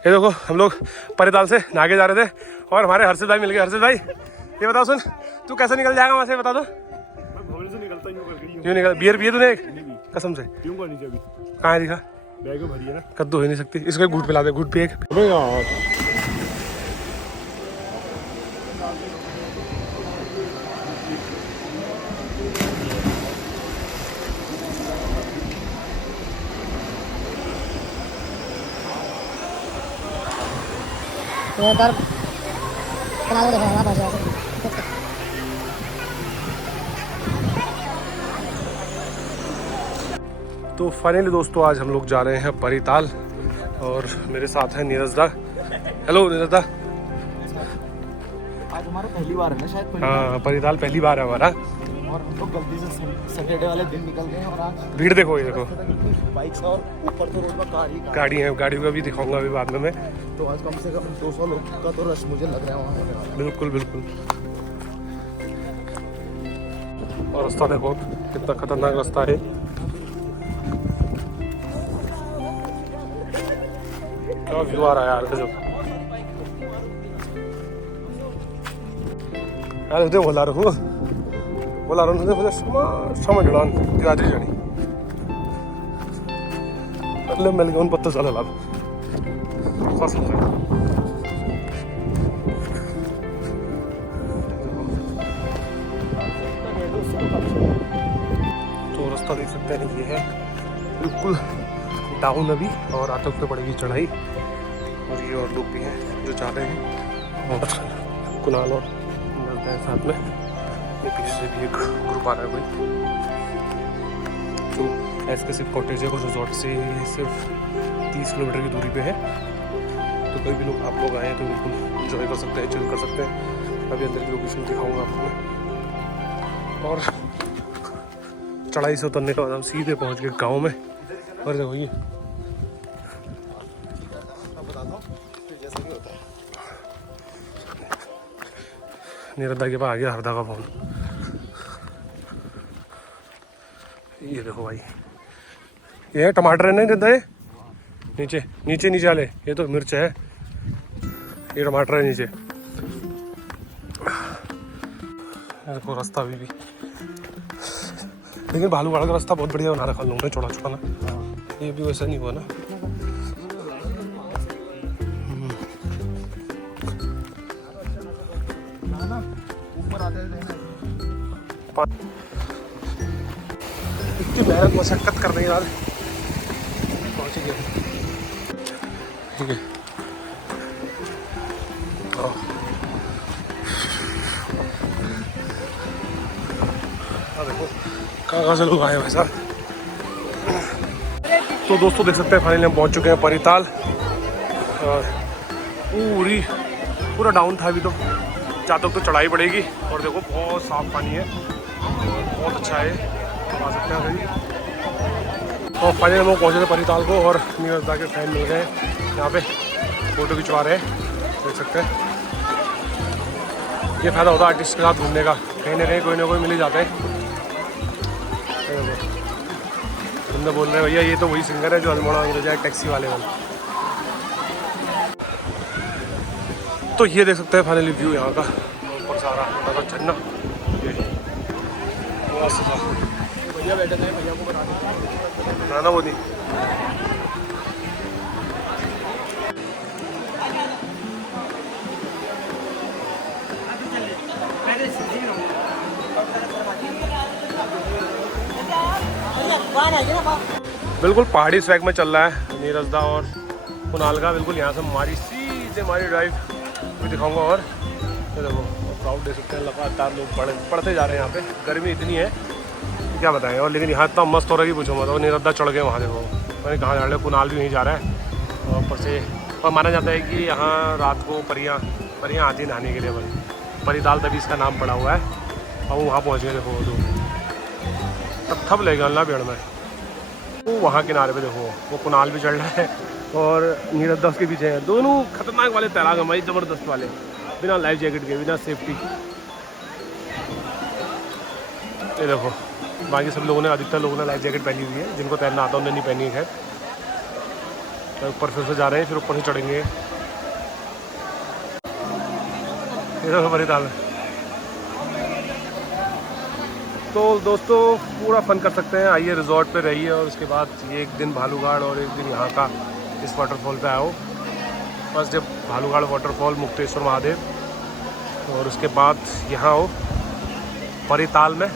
ये देखो हम लोग परिताल से नागे जा रहे थे और हमारे हर्षित भाई मिल गए। हर्षित भाई ये बताओ, सुन तू कैसे निकल जाएगा वहाँ से, बता दो। से निकलता क्यों निकल? बियर पिए तूने एक? कसम से पीऊंगा नहीं अभी। कहाँ है? दिखा। बैग में भरी है ना। कद्दू हो ही नहीं सकती। इसको एक घूट पिला दे, घूट पिए एक। तो फाइनली दोस्तों आज हम लोग जा रहे हैं परिताल और मेरे साथ है नीरज दा। हेलो नीरज दा। आज हमारा पहली बार है ना शायद परिताल। हाँ परिताल पहली बार है हमारा और हम लोग गलती से सैटरडे वाले दिन निकल गए और आज भीड़ देखो, ये देखो बाइक से और ऊपर तो रोड पर गाड़ी है। गाड़ियों का भी दिखाऊंगा अभी बाद में मैं। तो आज कम से कम 200 लोग का तो रश मुझे लग रहा है वहाँ होने वाला। बिल्कुल बिल्कुल। और रास्ता देखो कितना खतरनाक रास्ता है। क्या व्यू आ रहा है यार गजब। यार उदय बोला रहूँ मुझे समझ उड़ान गाड़ी जानी मतलब मिल गया उन पत्ता चला लाभ तो रास्ता देख सकते हैं ये है बिल्कुल डाउन अभी और आते वक्त पड़ेगी चढ़ाई। और ये और लोग भी हैं जो जा रहे हैं और कुणाल और मिलते हैं साथ में। ये पीछे से भी एक ग्रुप आ रहा है कोई जो ऐसे सिर्फ कॉटेज है और रिजॉर्ट से सिर्फ 30 किलोमीटर की दूरी पे है। तो कोई भी लोग आप लोग आए तो बिल्कुल इंजॉय कर सकते हैं, चिल कर सकते हैं। अभी अंदर की लोकेशन दिखाऊंगा आपको मैं। और चढ़ाई से उतरने के बाद हम सीधे पहुंच गए गाँव में। और देखो ये निरदा के पास आ गया हरदा का फोन। ये देखो भाई ये टमाटर है ना निरदा, ये नीचे नीचे नीचे वाले ये तो मिर्च है, ये टमाटर है नीचे। देखो रास्ता अभी भी लेकिन भालूगढ़ का रास्ता बहुत बढ़िया बना रखा लोगों ने, छोटा छोटा ना। ये भी वैसा नहीं हुआ ना। इतनी मेहनत मशक्कत कर रही है यार। पहुँच गए ठीक है। देखो कहाँ से लोग आए भाई साहब। तो दोस्तों देख सकते हैं फाइनली हम पहुँच चुके हैं परिताल। और पूरा डाउन था अभी तो, जहाँ तक तो चढ़ाई पड़ेगी। और देखो बहुत साफ पानी है और बहुत अच्छा है, आ सकते हैं भाई। और फाइनली हम लोग पहुँचे थे परिताल को और नीरज दा के फैन मिल गए यहाँ पे, फोटो खिंचवा रहे हैं देख सकते हैं। ये फ़ायदा होता है आर्टिस्ट के साथ घूमने का, कहीं ना कोई मिल ही जाता है। बंदा बोल रहे हैं भैया ये तो वही सिंगर है जो अल्मोड़ा मिल जाए टैक्सी वाले वाले। तो ये देख सकते हैं फाइनली व्यू यहाँ का, ऊपर सारा छोटा सा झरना। भैया बैठे थे, भैया को बता दें ना वो नहीं। बिल्कुल पहाड़ी स्वैग में चल रहा है नीरज दा और कुणाल का। बिल्कुल यहाँ से हमारी सीधे हमारी ड्राइव भी दिखाऊंगा। और ये देखो क्राउड देख सकते हैं, लगातार लोग पढ़ते जा रहे हैं। यहाँ पे गर्मी इतनी है क्या बताएं। और लेकिन यहाँ इतना मस्त हो रहा है कि पूछो मत। और नीरज दा चढ़ गए वहाँ देखो, मैंने कहाँ जा रहे हैं। कुणाल भी नहीं जा रहा है। और ऊपर से और माना जाता है कि यहाँ रात को परियाँ आती नहाने के लिए भाई। परिताल तभी इसका नाम पड़ा हुआ है। और वो वहाँ पहुँच गए देखो तब थप ले गया अल्लाह पेड़ में। वो वहाँ किनारे पे देखो वो कुणाल भी चढ़ रहा है और नीरज दा उसके पीछे हैं। दोनों खतरनाक वाले तैराक हैं भाई, ज़बरदस्त वाले, बिना लाइफ जैकेट के, बिना सेफ्टी। ये देखो बाकी सब लोगों ने, अधिकतर लोगों ने लाइफ जैकेट पहनी हुई है। जिनको तैरना आता है उन्होंने नहीं पहनी है। खैर तो ऊपर फिर से जा रहे हैं, फिर ऊपर से चढ़ेंगे। ये देखो परिताल। तो दोस्तों पूरा फन कर सकते हैं, आइए रिजॉर्ट पे रहिए और उसके बाद ये एक दिन भालूघाट और एक दिन यहाँ का इस वाटरफॉल पे आओ। First day Bhalughat waterfall Mukteshwar Mahadev और उसके बाद यहाँ आओ परिताल में।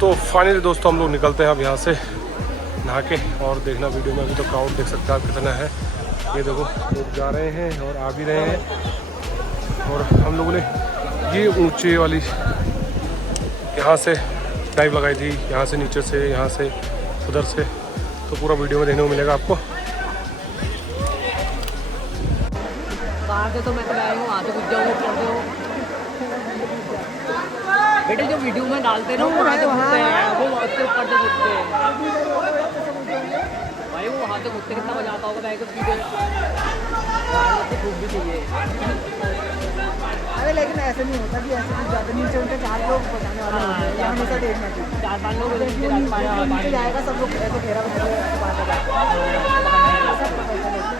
तो फाइनली दोस्तों हम लोग निकलते हैं अब यहाँ से नहा के। और देखना वीडियो में अभी तो क्राउड देख सकते हैं आप कितना है। ये देखो लोग जा रहे हैं और आ भी रहे हैं। और हम लोगों ने ये ऊंचे वाली यहाँ से डाइव लगाई थी, यहाँ से नीचे से, यहाँ से उधर से। तो पूरा वीडियो में देखने को मिलेगा आपको। कहाँ से तो मैं तो आया हूँ, वहाँ से कुछ जाऊँ बेटे जो वीडियो में डालते ना वहाँ से घूमते हैं, वो उसके ऊपर से घूमते हैं भाई। वो वहाँ से घूमते कितना मजा आता होगा बैग सीधे घूम भी चाहिए। अरे लेकिन ऐसे नहीं होता कि ऐसे कुछ ज़्यादा नीचे उनके 4 लोग बचाने वाले होते हैं, हमेशा देखना चाहिए। 4-5 लोग नीचे जाएगा सब लोग ऐसे घेरा बना के बात है, सब पैसा लेते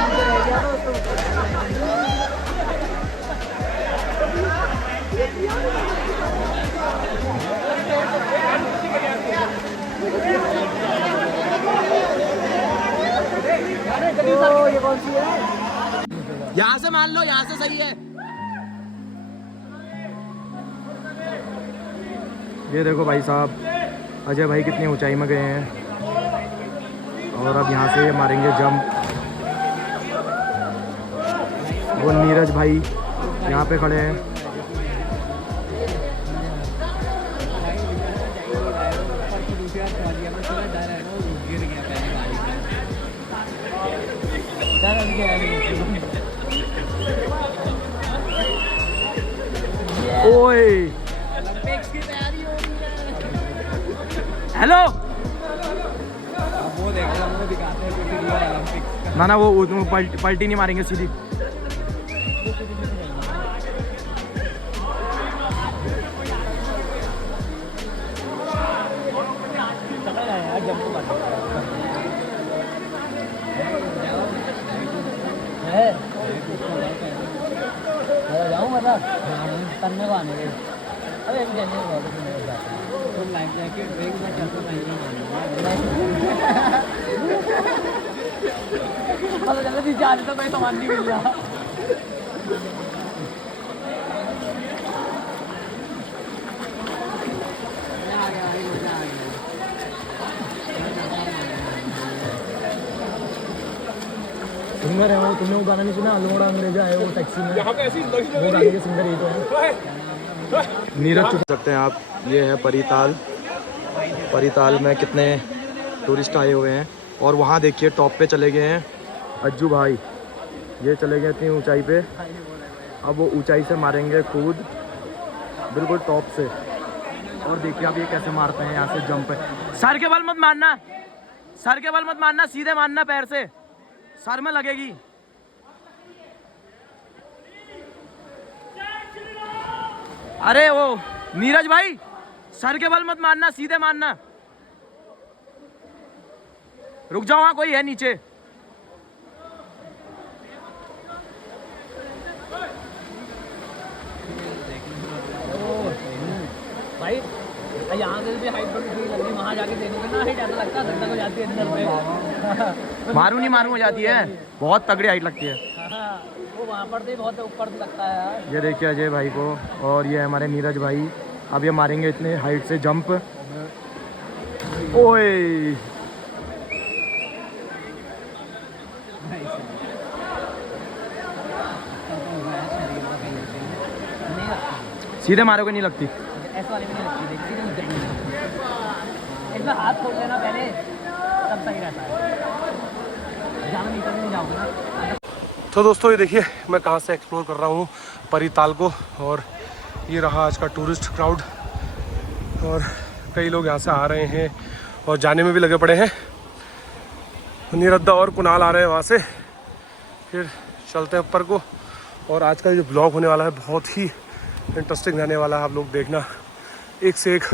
नीचे रह गया तो उसको ये कौन सी है? यहाँ से मान लो, यहाँ से सही है। ये देखो भाई साहब, अजय भाई कितनी ऊंचाई में गए हैं और अब यहाँ से ये मारेंगे जंप। वो नीरज भाई यहाँ पे खड़े हैं। ओए हेलो, वो देखो हमको दिखाते हैं कुछ रियल ओलंपिक्स ना वो पलटी नहीं मारेंगे सीधी। जाऊँ मतलब तन्ने को आने के। अरे तुम लाइफ जैकेट ब्रेक में चलते पता चला थी जाने तो कोई सामान नहीं मिल रहा। सिंगर है वो, तुमने वो गाना नहीं सुना, अलोड़ा अंग्रेज आए वो टैक्सी में, वो गाने के सिंगर ही तो है। नीरज चुप सकते हैं आप। ये है परिताल। परिताल में कितने टूरिस्ट आए हुए हैं और वहाँ देखिए टॉप पे चले गए हैं अज्जू भाई। ये चले गए इतनी ऊंचाई पे, अब वो ऊंचाई से मारेंगे कूद बिल्कुल टॉप से। और देखिए आप ये कैसे मारते हैं यहाँ से जंप है। सर के बल मत मारना, सर के बल मत मारना, सीधे मारना पैर से, सर में लगेगी। अरे वो नीरज भाई, सर के बल मत मारना, सीधे मारना। रुक जाओ, वहां कोई है नीचे। भाई यहाँ से भी हाइट पर लग रही, वहाँ जाके देखोगे ना हाइट ऐसा लगता है धक्का हो जाती है अंदर में। मारू हो जाती है, बहुत तगड़ी हाइट लगती है। वो वहाँ पर से बहुत ऊपर से लगता है यार। ये देखिए अजय भाई को और ये हमारे नीरज भाई, अब ये मारेंगे इतने हाइट से जंप। ओए सीधे मारोगे नहीं लगती। ऐसे वाले में नहीं लगती, देखती नहीं जब इसमें हाथ खोल लेना पहले, तब सही रहता है। ज़्यादा नीचे नहीं जाओगे ना। तो दोस्तों ये देखिए मैं कहाँ से एक्सप्लोर कर रहा हूँ परिताल को। और ये रहा आज का टूरिस्ट क्राउड और कई लोग यहाँ से आ रहे हैं और जाने में भी लगे पड़े हैं। निरद्दा और कुणाल आ रहे हैं वहाँ से, फिर चलते हैं ऊपर को। और आज का जो ब्लॉग होने वाला है बहुत ही इंटरेस्टिंग रहने वाला है, आप लोग देखना। एक से एक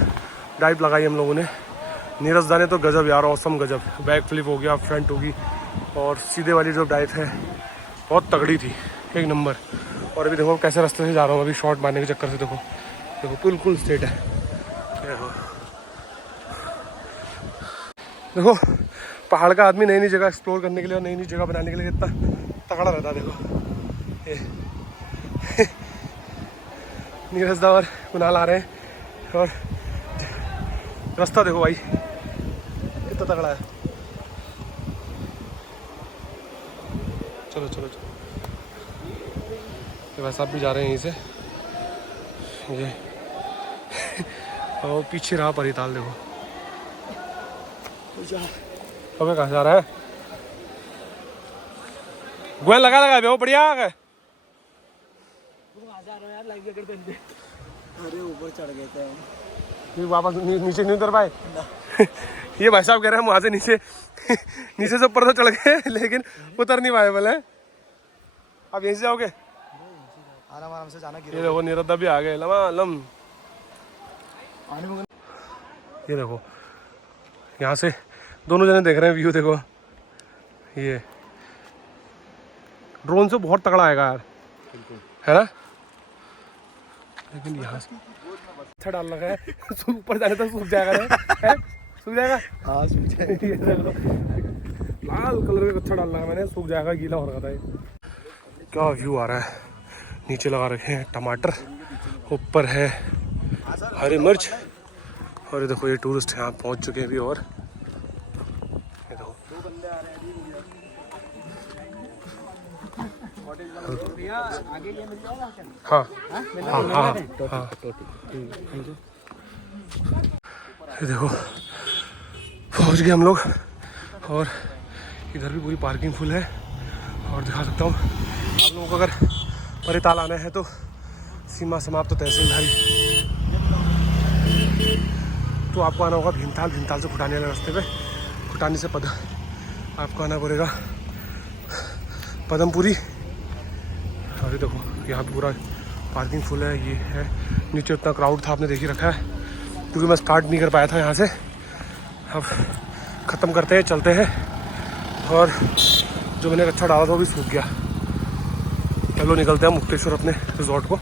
डाइव लगाई हम लोगों ने। नीरज दा ने तो गजब यार, औसम गजब, बैक फ्लिप हो गया, फ्रंट होगी, और सीधे वाली जो डाइव है बहुत तगड़ी थी, एक नंबर। और अभी देखो कैसे रास्ते से जा रहा हूँ अभी शॉट मारने के चक्कर से। देखो देखो बिल्कुल स्ट्रेट है। देखो देखो पहाड़ का आदमी नई नई जगह एक्सप्लोर करने के लिए और नई नई जगह बनाने के लिए कितना तगड़ा रहता है। देखो ये नीरज दा और कुणाल आ रहे हैं, और रास्ता देखो भाई कितना तगड़ा है। चलो चलो चलो, ये भाई साहब भी जा रहे हैं यहीं से, ये और पीछे रहा परिताल। देखो अबे कहाँ जा रहा है, गोयल लगा लगा बे, वो बढ़िया आ गए। अरे ऊपर चढ़ गए थे हम, ये वापस नीचे नहीं उतर पाए। ये भाई साहब कह रहे हैं हम वहाँ से नीचे नीचे से ऊपर तो चढ़ गए लेकिन उतर नहीं पाए बोले। आप यहीं से जाओगे? आराम आराम से जाना। ये देखो नीरदा भी आ गए लमा लम। ये देखो यहाँ से दोनों जने देख रहे हैं व्यू। देखो ये ड्रोन से बहुत तगड़ा आएगा यार, है ना? लेकिन यहाँ से अच्छा डाल लगा है, ऊपर जाने तक सूख जाएगा है? सूख जाएगा। हाँ सूख जाएगा। लाल कलर का अच्छा डाल लगा मैंने, सूख जाएगा, गीला हो रहा था ये। क्या व्यू आ रहा है, नीचे लगा रखे हैं टमाटर, ऊपर है हरी मिर्च, और ये देखो ये टूरिस्ट यहाँ पहुँच चुके हैं अभी। और ये देखो हाँ हाँ हाँ हाँ, ये देखो पहुँच गए हम लोग, और इधर भी पूरी पार्किंग फुल है। और दिखा सकता हूँ आप लोगों को, अगर परिताल आना है तो सीमा समाप्त तो तहसीलधारी, तो आपको आना होगा भीमताल, भीमताल से खुटानी वाले रास्ते पे, खुटानी से आपको आना पड़ेगा पदमपुरी। और ये देखो यहाँ पे पूरा पार्किंग फुल है। ये है नीचे उतना क्राउड था, आपने देख ही रखा है, क्योंकि मैं स्टार्ट नहीं कर पाया था यहाँ से। अब ख़त्म करते हैं, चलते हैं। और जो मैंने अच्छा डाला था वो भी सूख गया। चलो निकलते हैं मुक्तेश्वर अपने रिजॉर्ट को।